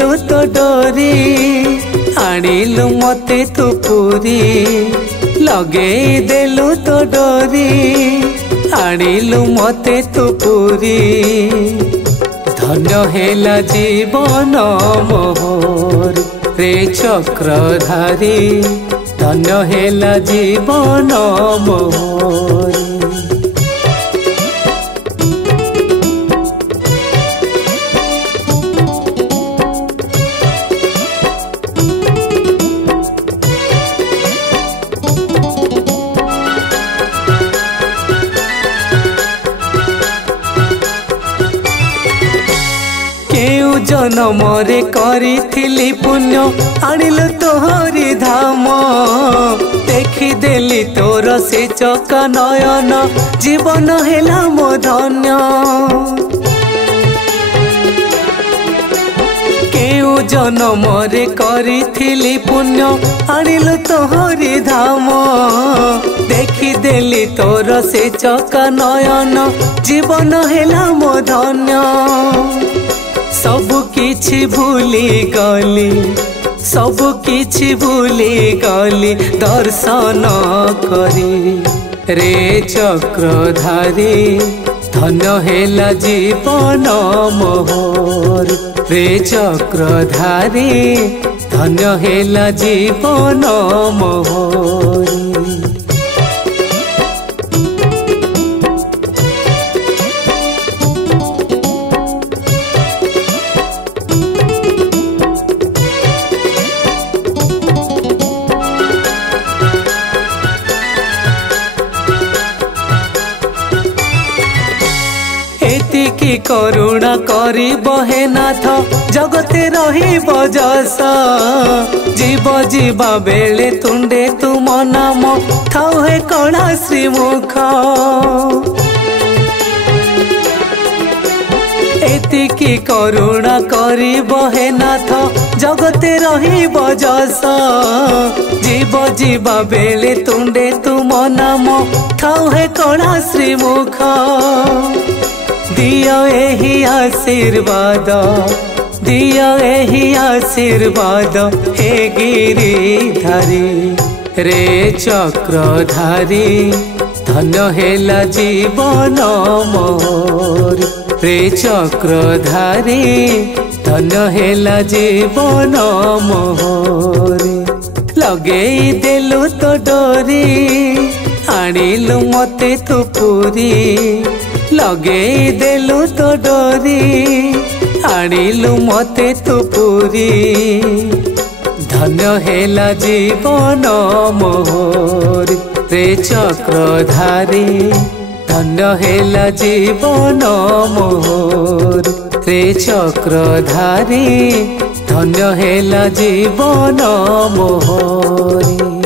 देलु तो डोरी आनिलु मते तू पूरी लगे देलु तो डोरी आनिलु मते तू पूरी धन्य हेला जीवन मोर रे चक्रधारी धन्य हेला जीवन मोर। जन्म रे करी पुण्य आनिलु तोहरी धाम देखी देली तोर से चका नयन जीवन हेला मो धन्य। केउ जन्म रे करी पुण्य आनिलु तोहरी धाम देखी देली तोर से चका नयन जीवन हेला मो धन्य। सबु किछि भूली गली सबु किछि भूली गली दर्शन करी रे चक्रधारी धन्य हेला जीवन मोर रे चक्रधारी धन्य हेला जीवन मोर। की करुणा करी बहे नाथ जगते रही बजस जीव जीवा बेले तुंडे तुम नाम थाउ हे कणा श्रीमुख। एतिकी करुणा करी बहे नाथ जगते रही बजस जीव जीवा बेले तुंडे तुम नाम थाउ हे कणा श्रीमुख। दियो एही आशीर्वाद दियो एही आशीर्वाद हे गिरिधारी रे चक्रधारी धन्य हेला जीवन मोर रे चक्रधारी धन्य हेला जीवन मोर। लगे देलु तो डोरी आनिलु मते तू पूरी लगे देलु तो डोरी आनिलु मते तू पूरी धन्य हेला जीवन मोर रे चक्रधारी धन्य हेला जीवन मोर रे चक्रधारी धन्य हेला जीवन मोर।